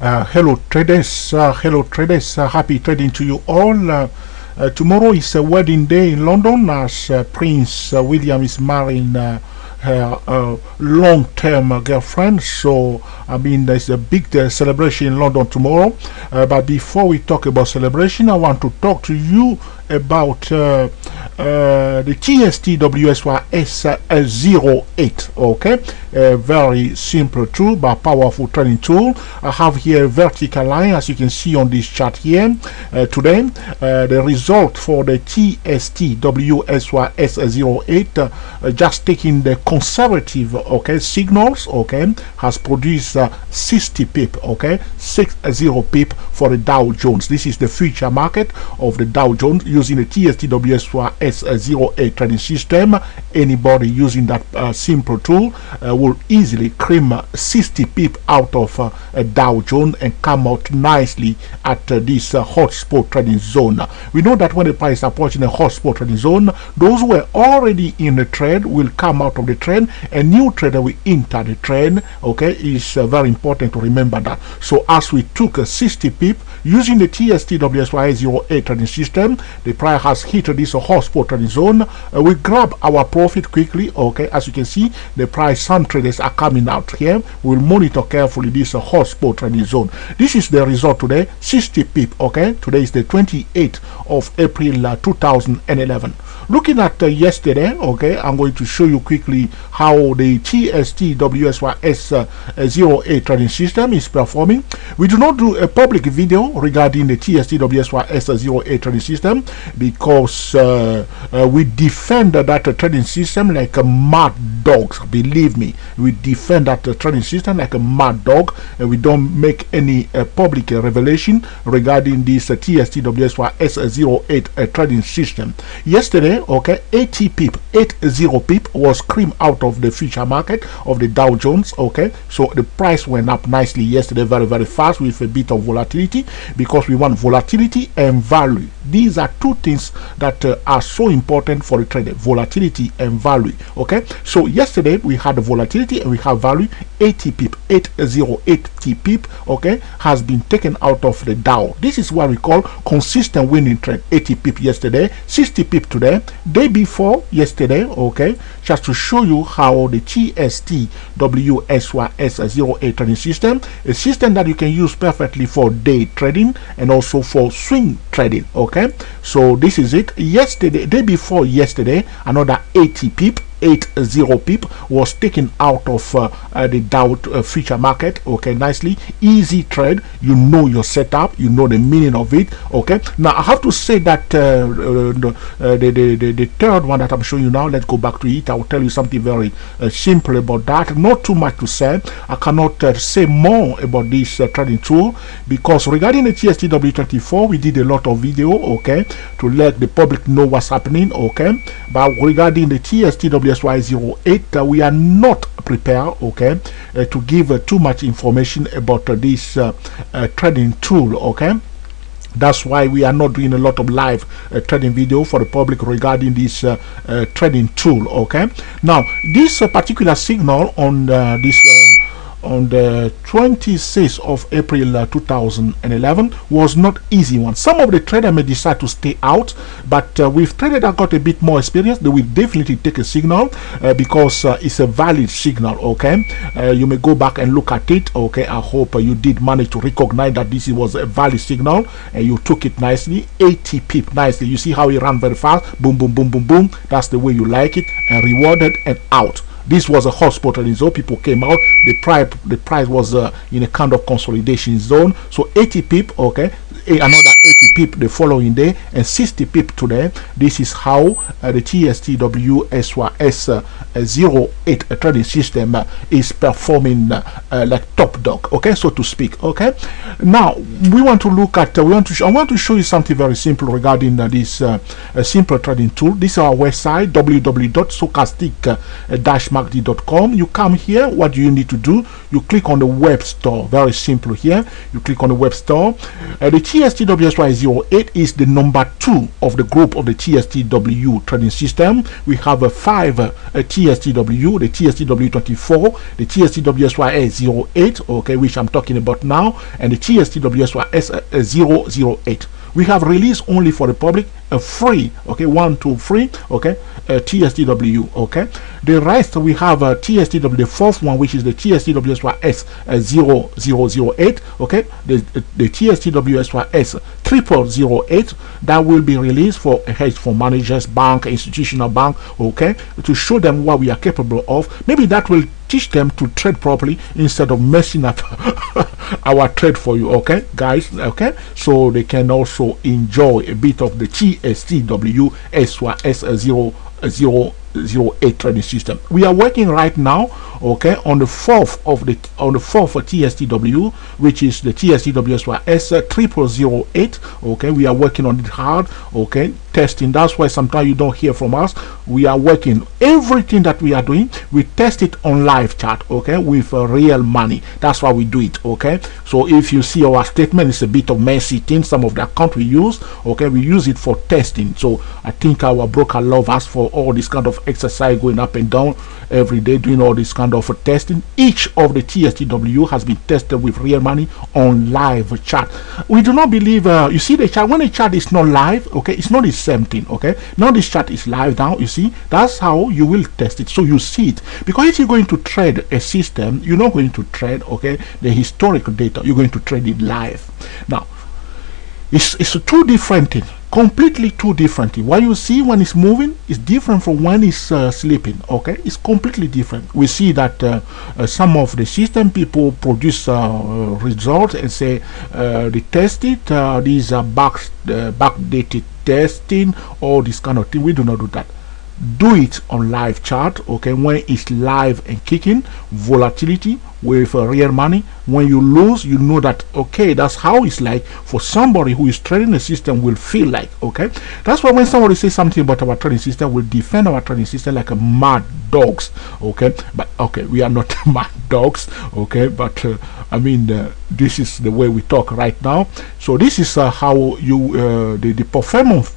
Hello traders, happy trading to you all. Tomorrow is a wedding day in London as Prince William is marrying her long-term girlfriend. So, I mean, there's a big celebration in London tomorrow. But before we talk about celebration, I want to talk to you about the TSTWSYS08. Okay, a very simple tool but powerful trading tool. I have here a vertical line as you can see on this chart here. Today, the result for the TSTWSYS08, just taking the conservative signals, has produced 60 pip, 60 pip for the Dow Jones. This is the future market of the Dow Jones using the TSTWSYS08 trading system. Anybody using that simple tool will easily cream 60 pip out of a Dow Jones and come out nicely at this hotspot trading zone. We know that when the price is approaching a hotspot trading zone, those who were already in the trade will come out of the trend, and new trader will enter the trend. It's very important to remember that. So as we took 60 pip using the TSTWSY08 trading system, the price has hit this hotspot trading zone. We grab our profit quickly. As you can see, the price, some traders are coming out here. We'll monitor carefully this hotspot trading zone. This is the result today, 60 pip. Today is the 28th of April 2011. Looking at yesterday, I'm going to show you quickly how the TSTWSYS08 trading system is performing. We do not do a public video regarding the TSTWSYS08 trading system because we defend that trading system like a mad dogs. Believe me, we defend that trading system like a mad dog, and we don't make any public revelation regarding this TSTWSYS08 trading system. Yesterday, 80 pip was creamed out of the future market of the Dow Jones. So the price went up nicely yesterday, very fast, with a bit of volatility, because we want volatility and value. These are two things that are so important for the trader: volatility and value. So yesterday we had the volatility and we have value. 80 pip, 80 pip, has been taken out of the Dow. This is what we call consistent winning trend. 80 pip yesterday, 60 pip today, day before yesterday. Just to show you how the TSTWSYS08 trading system, a system that you can use perfectly for day trading and also for swing trading. So this is it. Yesterday, day before yesterday, another 80 pip, 80 pip was taken out of the Dow future market. Nicely, easy trade. You know your setup, you know the meaning of it. Now I have to say that the third one that I'm showing you now, let's go back to it. I will tell you something very simple about that. Not too much to say. I cannot say more about this trading tool, because regarding the TSTW24 we did a lot of video to let the public know what's happening. But regarding the TSTWSY08, we are not prepared to give too much information about this trading tool. That's why we are not doing a lot of live trading video for the public regarding this trading tool. Now this particular signal on this on the 26th of April 2011 was not easy one. Some of the traders may decide to stay out, but with traders that got a bit more experience, they will definitely take a signal because it's a valid signal. You may go back and look at it. I hope you did manage to recognize that this was a valid signal and you took it nicely. 80 pip nicely. You see how it ran very fast. Boom, boom, boom, boom, boom. That's the way you like it, and rewarded and out. This was a hotspot trading zone. People came out. The price was in a kind of consolidation zone. So 80 pip, another 80 pip the following day, and 60 pip today. This is how the TSTWSYS08 trading system is performing like top dog, so to speak. Now we want to look at I want to show you something very simple regarding this simple trading tool. This is our website, www.stochastic-market.com. You come here. What do you need to do? You click on the web store. Very simple here. You click on the web store. The TSTWSY08 is the number 2 of the group of the TSTW trading system. We have a 5 TSTW, the TSTW24, the TSTWSY08, okay, which I'm talking about now, and the TSTWSY008. We have released only for the public a free, okay, 1, 2, 3, okay, TSTW, okay. The rest we have a TSTW, the fourth one, which is the TSTWSY0008, okay, the TSTWSY0008 that will be released for hedge fund managers, bank, institutional bank, okay, to show them what we are capable of. Maybe that will teach them to trade properly instead of messing up our trade for you, okay, guys, okay, so they can also enjoy a bit of the TSTW SY008 trading system. We are working right now, okay, on the fourth for TSTW, which is the TSTW SY0008. Okay, we are working on it hard, okay, testing. That's why sometimes you don't hear from us. We are working everything that we are doing. We test it on live chat, okay, with real money. That's why we do it, okay. So if you see our statement, it's a bit of messy thing. Some of the account we use, okay, we use it for testing. So I think our broker love us for all this kind of exercise, going up and down every day, doing all this kind of testing. Each of the TSTW has been tested with real money on live chat. We do not believe, you see the chat, when the chat is not live, okay, it's not the same thing, okay. Now this chat is live now, you see, that's how you will test it, so you see it. Because if you're going to trade a system, you're not going to trade, okay, the historical data, you're going to trade it live. Now, it's two different things, completely two different things. What you see when it's moving is different from when it's sleeping, okay, it's completely different. We see that some of the system people produce results and say they test it, these are backdated testing, all this kind of thing. We do not do that. Do it on live chart, okay, when it's live and kicking, volatility with real money. When you lose, you know that, okay, that's how it's like for somebody who is trading the system will feel like, okay. That's why when somebody says something about our trading system, we'll defend our trading system like a mad dogs, okay. But okay, we are not mad dogs, okay, but I mean, this is the way we talk right now. So this is how you the performance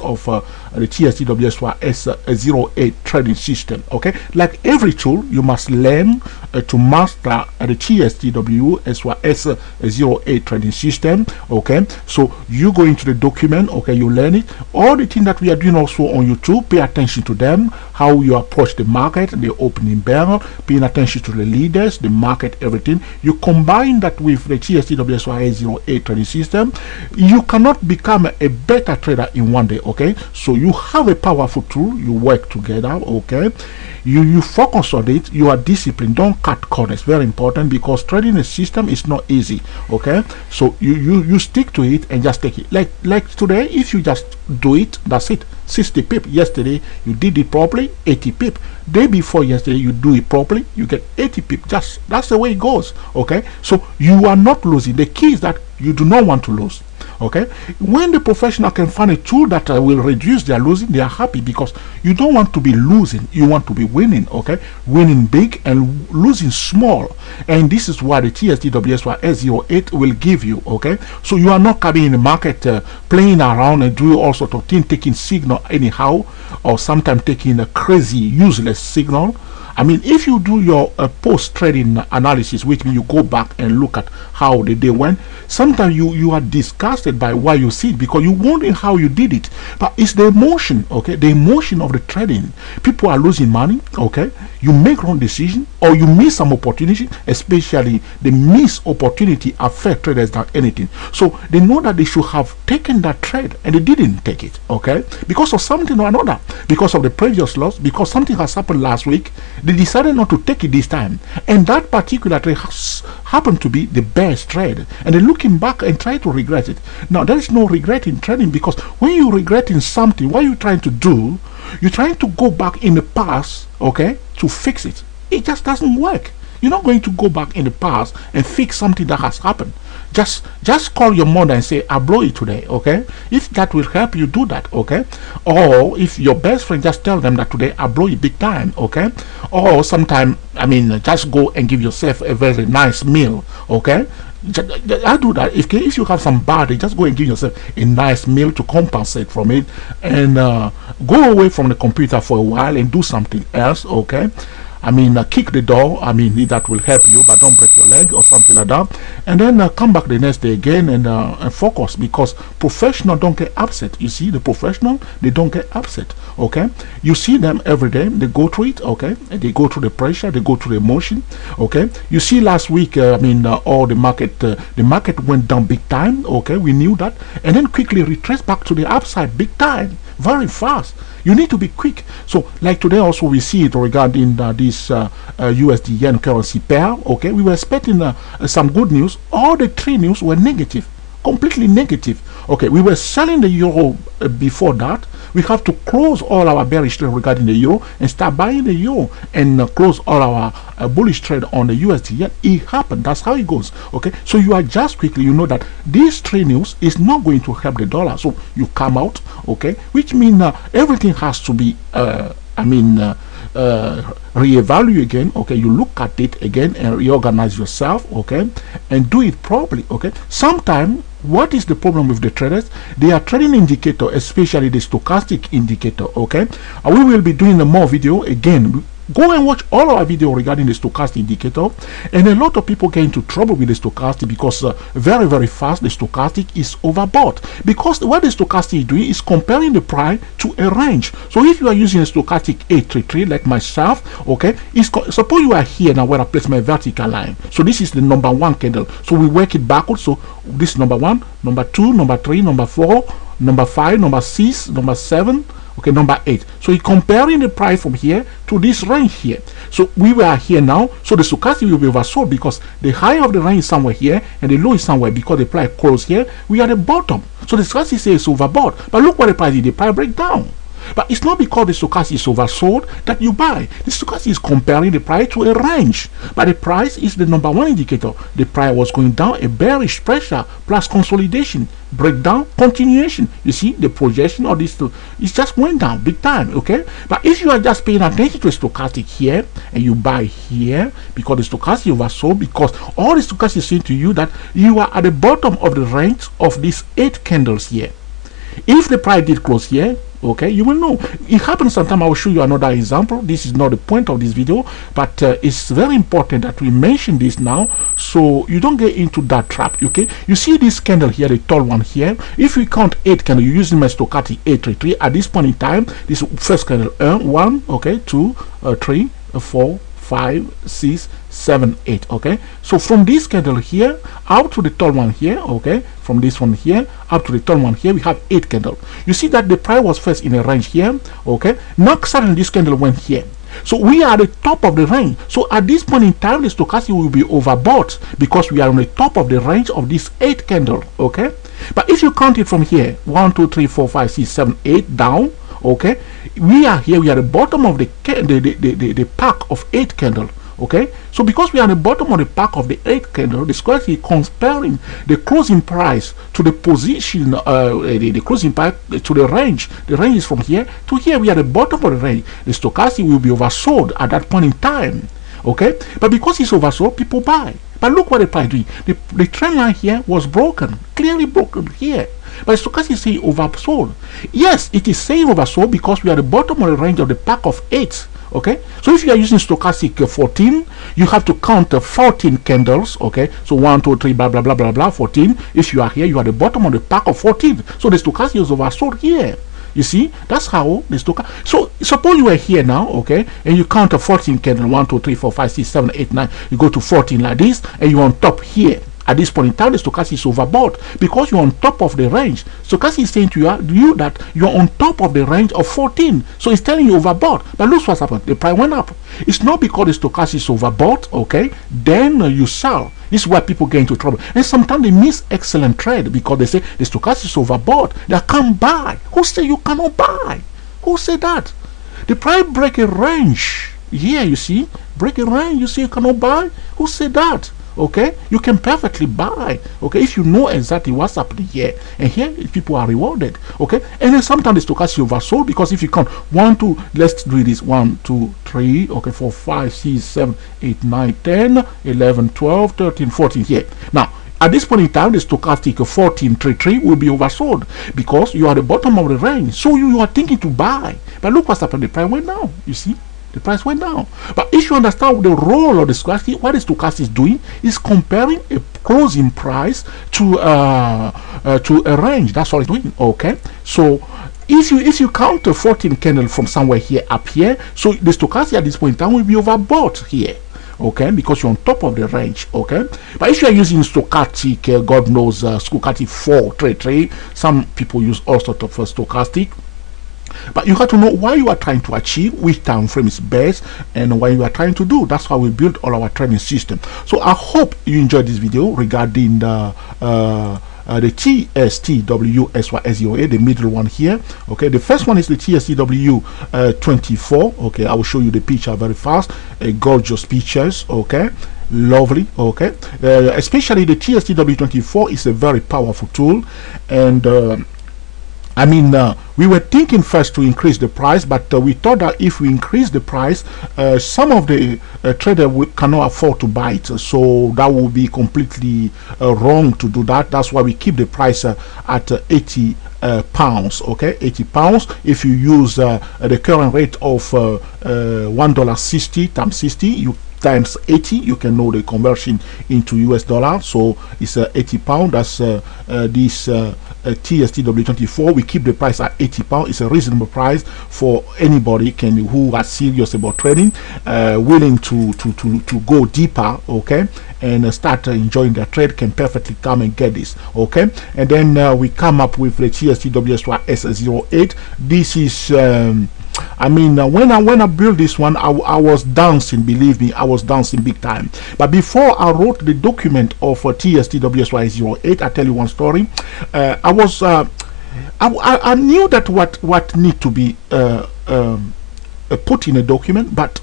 of the TSTW SY08 trading system, okay. Like every tool, you must learn to master the TSTW SY08 trading system, okay. So you go into the document, okay, you learn it. All the things that we are doing also on YouTube, pay attention to them, how you approach the market, the opening bell, paying attention to the leaders, the market, everything. You combine that with the TSTW SY08 trading system, you cannot become a better trader in one day, okay. So you have a powerful tool, you work together, okay. You focus on it, you are disciplined, don't cut corners. Very important, because trading a system is not easy, okay. So you stick to it and just take it. Like today, if you just do it, that's it. 60 pip. Yesterday you did it properly, 80 pip. Day before yesterday you do it properly, you get 80 pip. Just that's the way it goes, okay. So you are not losing. The key is that you do not want to lose, okay. When the professional can find a tool that will reduce their losing, they are happy, because you don't want to be losing, you want to be winning, okay, winning big and losing small. And this is what the TSTW SY08 will give you, okay. So you are not coming in the market playing around and doing all sorts of things, taking signal anyhow, or sometimes taking a crazy useless signal. I mean, if you do your post-trading analysis, which means you go back and look at how the day went, sometimes you are disgusted by why you see it, because you wondering how you did it. But it's the emotion, okay, the emotion of the trading. People are losing money, okay. You make wrong decision, or you miss some opportunity, especially the missed opportunity affect traders than anything. So they know that they should have taken that trade and they didn't take it, okay, because of something or another, because of the previous loss, because something has happened last week. They decided not to take it this time, and that particular trade has happened to be the best trade, and they're looking back and try to regret it. Now there is no regret in trading, because when you're regretting something, what you're trying to do, you're trying to go back in the past, okay, to fix it. It just doesn't work. You're not going to go back in the past and fix something that has happened. Just call your mother and say, I blow it today, okay. If that will help you, do that, okay. Or if your best friend, just tell them that today I blow it big time, okay. Or sometime, I mean, just go and give yourself a very nice meal, okay. I do that. If you have some bad day, just go and give yourself a nice meal to compensate from it, and go away from the computer for a while and do something else. Okay, I mean, kick the door. I mean, that will help you, but don't break your leg or something like that. And then come back the next day again and focus, because professionals don't get upset. You see, the professional, they don't get upset. Okay, you see them every day. They go through it. Okay, and they go through the pressure. They go through the emotion. Okay, you see last week. I mean, all the market went down big time. Okay, we knew that, and then quickly retraced back to the upside big time, very fast. You need to be quick. So, like today, also we see it regarding this USD yen currency pair. Okay, we were expecting some good news. All the three news were negative, completely negative. Okay, we were selling the euro before that. We have to close all our bearish trade regarding the euro and start buying the euro and close all our bullish trade on the USD yen. It happened. That's how it goes. Okay, so you adjust quickly. You know that this trade news is not going to help the dollar. So you come out. Okay, which means everything has to be. Reevaluate again. Okay, you look at it again and reorganize yourself. Okay, and do it properly. Okay, sometimes. What is the problem with the traders? They are trading indicator, especially the stochastic indicator. Okay, we will be doing a more video again. Go and watch all our video regarding the stochastic indicator. And a lot of people get into trouble with the stochastic because very, very fast the stochastic is overbought. Because what the stochastic is doing is comparing the price to a range. So if you are using a stochastic 833 like myself, okay, suppose you are here now where I place my vertical line. So this is the number 1 candle. So we work it backwards. So this is number 1, number 2, number 3, number 4, number 5, number 6, number 7. Okay, number 8. So you're comparing the price from here to this range here. So we were here now. So the stochastic will be oversold because the high of the range is somewhere here and the low is somewhere, because the price closed here. We are at the bottom. So the stochastic says it's overbought. But look what the price did. The price break down. But it's not because the stochastic is oversold that you buy. The stochastic is comparing the price to a range. But the price is the number 1 indicator. The price was going down, a bearish pressure plus consolidation, breakdown, continuation. You see the projection of this, it just went down big time. Okay, but if you are just paying attention to a stochastic here and you buy here because the stochastic oversold, because all the stochastic is saying to you that you are at the bottom of the range of these 8 candles here. If the price did close here, okay, you will know. It happens sometime. I will show you another example. This is not the point of this video, but it's very important that we mention this now so you don't get into that trap. Okay, you see this candle here, the tall one here. If we count 8 candles, you're using my stochastic 833 at this point in time. This first candle 1, okay, 2, 3, 4, 5, 6, 7, 8. Okay, so from this candle here out to the tall one here, okay, from this one here up to the tall one here, we have 8 candles. You see that the price was first in a range here. Okay, now suddenly this candle went here. So we are at the top of the range. So at this point in time, the stochastic will be overbought because we are on the top of the range of this 8 candle. Okay, but if you count it from here, 1, 2, 3, 4, 5, 6, 7, 8 down. Okay, we are here. We are at the bottom of the pack of 8 candle. Okay, so because we are at the bottom of the pack of the 8 candle, the stochastic is comparing the closing price to the position, the closing price to the range. The range is from here to here. We are at the bottom of the range. The stochastic will be oversold at that point in time. Okay, but because it's oversold, people buy. But look what the price doing. The trend line here was broken, clearly broken here. But stochastic is saying oversold. Yes, it is saying oversold because we are at the bottom of the range of the pack of 8. Okay, so if you are using stochastic 14, you have to count 14 candles. Okay, so 1, 2, 3, blah blah blah blah blah 14. If you are here, you are at the bottom of the pack of 14. So the stochastic is oversold here. You see, that's how the stochastic. So suppose you are here now, okay, and you count 14 candles, 1, 2, 3, 4, 5, 6, 7, 8, 9. You go to 14 like this, and you are on top here. At this point in time, the stochastic is overbought because you're on top of the range. Stochastic is saying to you that you're on top of the range of 14. So it's telling you overbought. But look what's happened. The price went up. It's not because the stochastic is overbought, okay, then you sell. This is why people get into trouble. And sometimes they miss excellent trade because they say the stochastic is overbought. They can't buy. Who say you cannot buy? Who said that? The price break a range. Here, you see, break a range. You say you cannot buy. Who said that? Okay, you can perfectly buy. Okay, if you know exactly what's happening here, and here people are rewarded. Okay, and then sometimes the stochastic is oversold because if you count 1, 2, let's do this 1, 2, 3, okay, 4, 5, 6, 7, 8, 9, 10, 11, 12, 13, 14 here. Now At this point in time, the stochastic 1433 will be oversold because you are at the bottom of the range. So you are thinking to buy. But look what's happened. The price went down. You see? The price went down. But if you understand the role of the stochastic, what the stochastic is doing is comparing a closing price to a range. That's what it's doing. Okay? So if you count a 14 candle from somewhere here up here, so the stochastic at this point in time will be overbought here. Okay, because you're on top of the range. Okay, but if you are using stochastic, God knows, stochastic 433, some people use all sorts of stochastic. But you have to know why you are trying to achieve, which time frame is best, and what you are trying to do. That's how we build all our trading system. So I hope you enjoyed this video regarding the TSTWSY08, the middle one here. Okay, the first one is the TSTW24. Okay, I will show you the picture very fast. Gorgeous pictures. Okay, lovely. Okay, especially the TSTW24 is a very powerful tool, and I mean, we were thinking first to increase the price, but we thought that if we increase the price, some of the traders cannot afford to buy it. So that would be completely wrong to do that. That's why we keep the price at 80 pounds. Okay, 80 pounds. If you use the current rate of $1.60 times 60, you times 80, you can know the conversion into US dollar. So it's 80 pounds. That's this TSTW24. We keep the price at 80 pounds. It's a reasonable price for anybody who are serious about trading, willing to go deeper. Okay, and start enjoying their trade, can perfectly come and get this. Okay, and then we come up with the TSTWSY08. This is I mean, when I built this one, I was dancing. Believe me, I was dancing big time. But before I wrote the document of TSTWSY08, I tell you one story. I knew that what need to be put in a document, but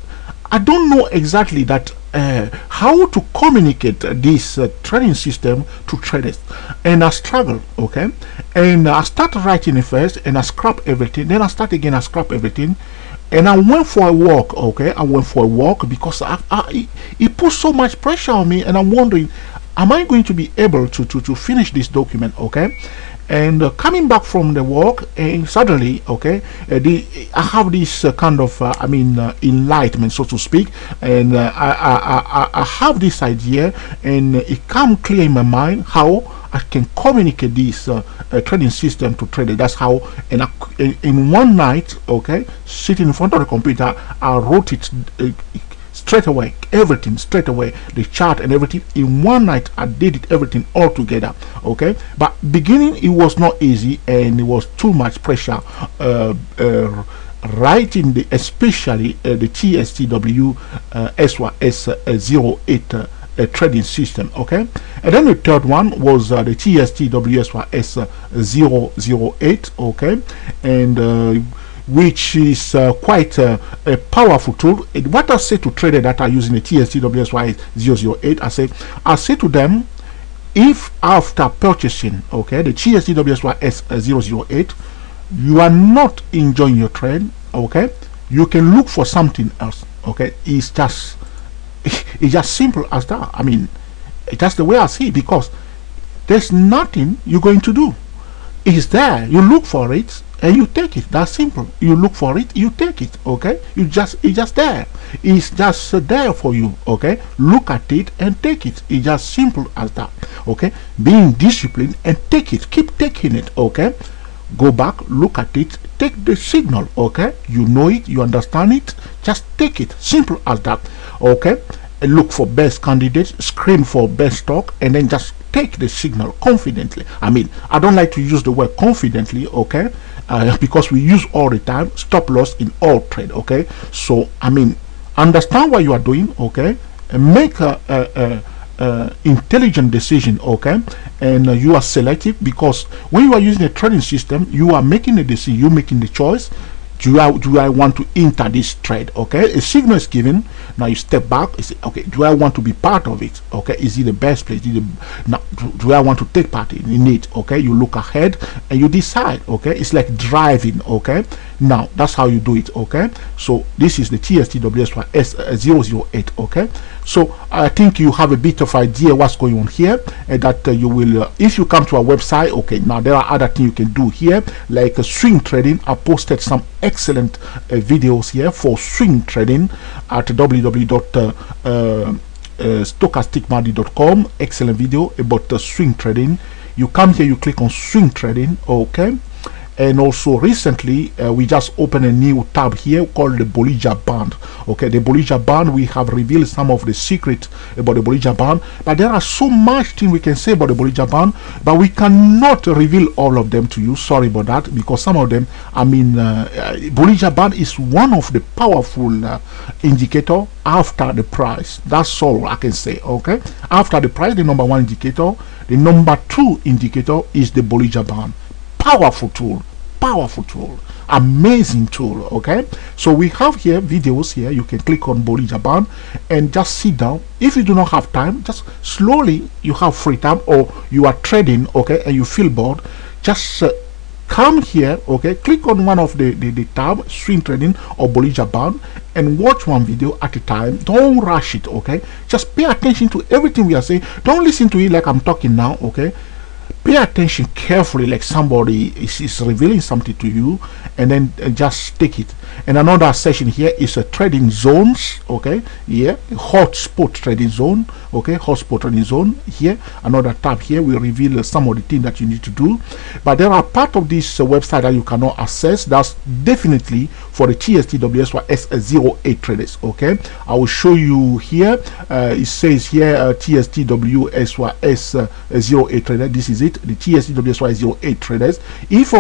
I don't know exactly that how to communicate this trading system to traders, and I struggle. Okay, and I started writing it first, and I scrap everything. Then I start again, I scrap everything, and I went for a walk. Okay, I went for a walk because it put so much pressure on me, and I'm wondering, am I going to be able to finish this document? Okay. And coming back from the walk, and suddenly, okay, I have this kind of, enlightenment, so to speak, and I have this idea, and it comes clear in my mind how I can communicate this trading system to traders. That's how, in one night, okay, sitting in front of the computer, I wrote it straight away, everything straight away, the chart and everything. In one night I did it, everything all together. Okay, but beginning it was not easy, and it was too much pressure writing especially the TSTW SYS08 trading system. Okay, and then the third one was the TSTW SYS008. Okay, and which is quite a powerful tool. What I say to traders that are using the TSTWSY008, I say to them, if after purchasing, okay, the TSTWSY008, you are not enjoying your trade, okay, you can look for something else. Okay, it's just simple as that. I mean, that's the way I see it, because there's nothing you're going to do. It's there, you look for it and you take it. That's simple. You look for it, you take it. Okay, it's just there. It's just there for you. Okay, look at it and take it. It's just simple as that. Okay, being disciplined and take it, keep taking it. Okay, go back, look at it, take the signal. Okay, you know it, you understand it, just take it. Simple as that. Okay, look for best candidates, screen for best stock, and then just take the signal confidently. I mean, I don't like to use the word confidently, okay, because we use all the time stop loss in all trade. Okay, so I mean, understand what you are doing. Okay, and make a intelligent decision. Okay, and you are selective, because when you are using a trading system, you are making a decision, you're making the choice. Do I want to enter this trade? Okay, a signal is given. Now you step back. You say, okay, do I want to be part of it? Okay, is it the best place? Now, do I want to take part in it? Okay, you look ahead and you decide. Okay, it's like driving. Okay, now that's how you do it. Okay, so this is the TSTWSY008. Okay, So I think you have a bit of idea what's going on here, and that you will, if you come to our website. Okay, now there are other things you can do here, like swing trading. I posted some excellent videos here for swing trading at www.stochasticmarket.com. Excellent video about swing trading. You come here, you click on swing trading. Okay, and also recently we just opened a new tab here called the Bollinger Band. Okay, the Bollinger Band, we have revealed some of the secret about the Bollinger Band, but there are so much things we can say about the Bollinger Band, but we cannot reveal all of them to you. Sorry about that, because some of them, I mean, Bollinger Band is one of the powerful indicator after the price. That's all I can say. Okay, after the price, the number one indicator. The number two indicator is the Bollinger Band. Powerful tool, amazing tool. Okay, so we have here videos here. You can click on Bollinger Band and just sit down. If you do not have time, just slowly, you have free time, or you are trading, okay, and you feel bored, just come here, okay, click on one of the tab, swing trading or Bollinger Band, and watch one video at a time. Don't rush it. Okay, just pay attention to everything we are saying. Don't listen to it like I'm talking now. Okay, pay attention carefully, like somebody is revealing something to you, and then just take it. And another session here is a trading zones. Okay, here hotspot trading zone. Okay, hotspot trading zone here. Another tab here will reveal some of the things that you need to do, but there are part of this website that you cannot access. That's definitely for the TSTWSYS08 traders. Okay, I will show you here. It says here TSTWSYS08 trader. This is it, the TSTWSY08 traders. If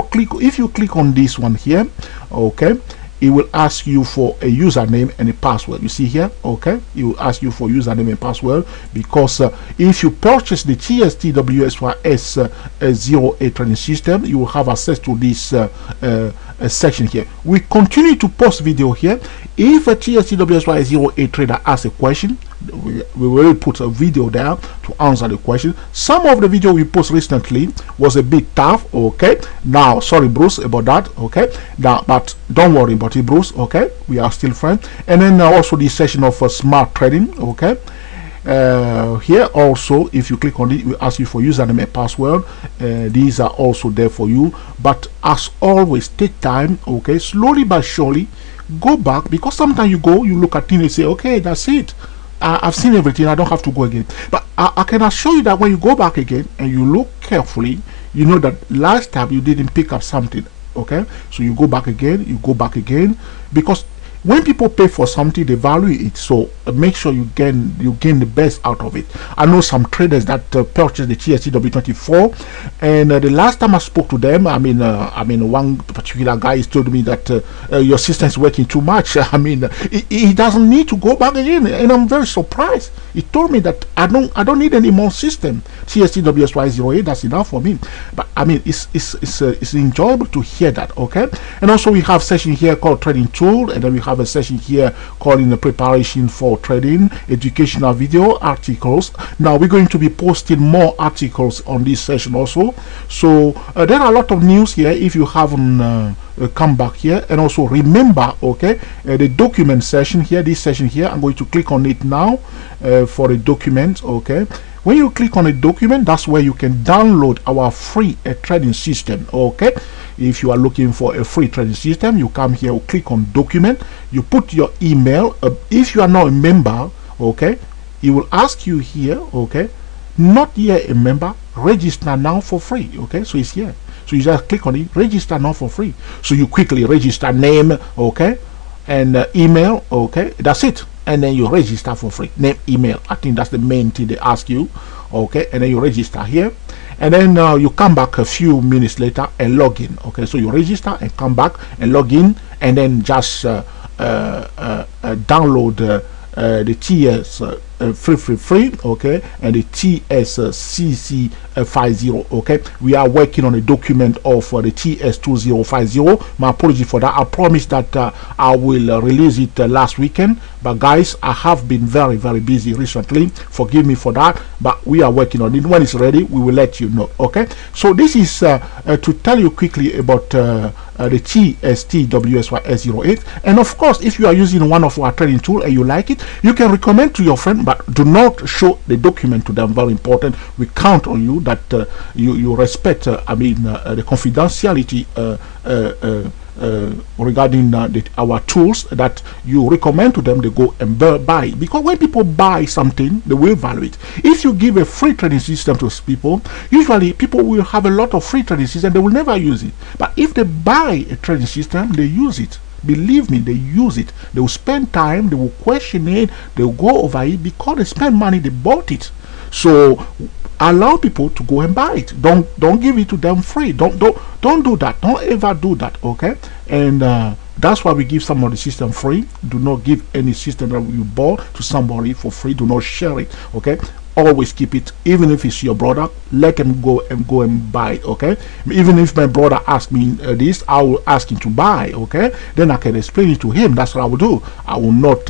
you click on this one here, okay, it will ask you for a username and a password. You see here, okay, it will ask you for username and password, because if you purchase the TSTWSYS08 trading system, you will have access to this section here. We continue to post video here. If a TSTWSY08 trader asks a question, we will put a video there to answer the question. Some of the video we post recently was a bit tough. Okay, now sorry Bruce about that. Okay, now but don't worry about it, Bruce. Okay, we are still friends. And then also this session of smart trading. Okay, here also, if you click on it, we ask you for username and password. These are also there for you, but as always, take time. Okay, slowly but surely go back, because sometimes you look at things and say, okay, that's it, I've seen everything, I don't have to go again. But I can assure you that when you go back again and you look carefully, you know that last time you didn't pick up something. Okay, so you go back again, because when people pay for something, they value it. So make sure you gain the best out of it. I know some traders that purchased the TSTW24, and the last time I spoke to them, I mean one particular guy is told me that your system is working too much. I mean, he doesn't need to go back again, and I'm very surprised. He told me that I don't need any more system. TSTWSY08, that's enough for me. But I mean, it's enjoyable to hear that. Okay, and also we have session here called trading tool, and then we have a session here called in the preparation for trading, educational video, articles. Now we're going to be posting more articles on this session also. So there are a lot of news here if you haven't come back here. And also remember, okay, the document session here, this session here, I'm going to click on it now for the document. Okay, when you click on a document, that's where you can download our free trading system. Okay, if you are looking for a free trading system, you come here, click on document, you put your email. If you are not a member, okay, it will ask you here, okay, not yet a member, register now for free. Okay, so it's here, so you just click on it, register now for free. So you quickly register name, okay, and email. Okay, that's it, and then you register for free, name, email. I think that's the main thing they ask you. Okay, and then you register here, and then you come back a few minutes later and log in. Okay, so you register and come back and log in, and then just download the TS free, okay, and the TSCC50. Okay, we are working on a document of the TS2050. My apology for that. I promised that I will release it last weekend, but guys, I have been very busy recently. Forgive me for that, but we are working on it. When it's ready, we will let you know. Okay, so this is to tell you quickly about the TSTWSY08. And of course, if you are using one of our trading tool and you like it, you can recommend to your friend. but do not show the document to them. Very important. We count on you that you respect the confidentiality regarding our tools, that you recommend to them they go and buy, because when people buy something they will value it. If you give a free trading system to people, usually people will have a lot of free trading system, they will never use it. But if they buy a trading system, they use it. Believe me, they use it. They will spend time, they will question it, they will go over it, because they spend money, they bought it. So allow people to go and buy it. Don't give it to them free. Don't do that. Don't ever do that. Okay? And that's why we give some of the system free. Do not give any system that you bought to somebody for free. Do not share it. Okay? Always keep it, even if it's your brother. Let him go and buy it. Okay? Even if my brother asks me this, I will ask him to buy. Okay? Then I can explain it to him. That's what I will do. I will not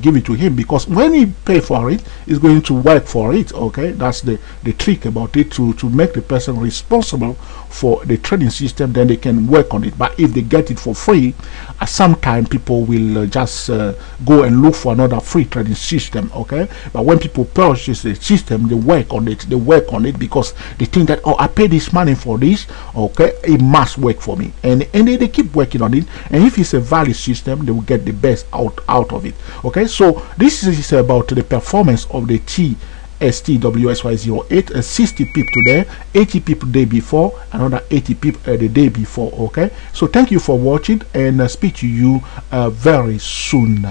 give it to him, because when he pay for it, he's going to work for it. Okay? That's the trick about it, to make the person responsible for the trading system. Then they can work on it. But if they get it for free, at some time people will just go and look for another free trading system. Okay? But when people purchase the system, they work on it. They work on it because they think that, oh, I pay this money for this. Okay, it must work for me, and they keep working on it. And if it's a valid system, they will get the best out of it. Okay, so this is about the performance of the STWSY08, 60 pip today, 80 pip the day before, another 80 pip the day before. Okay, so thank you for watching, and speak to you very soon.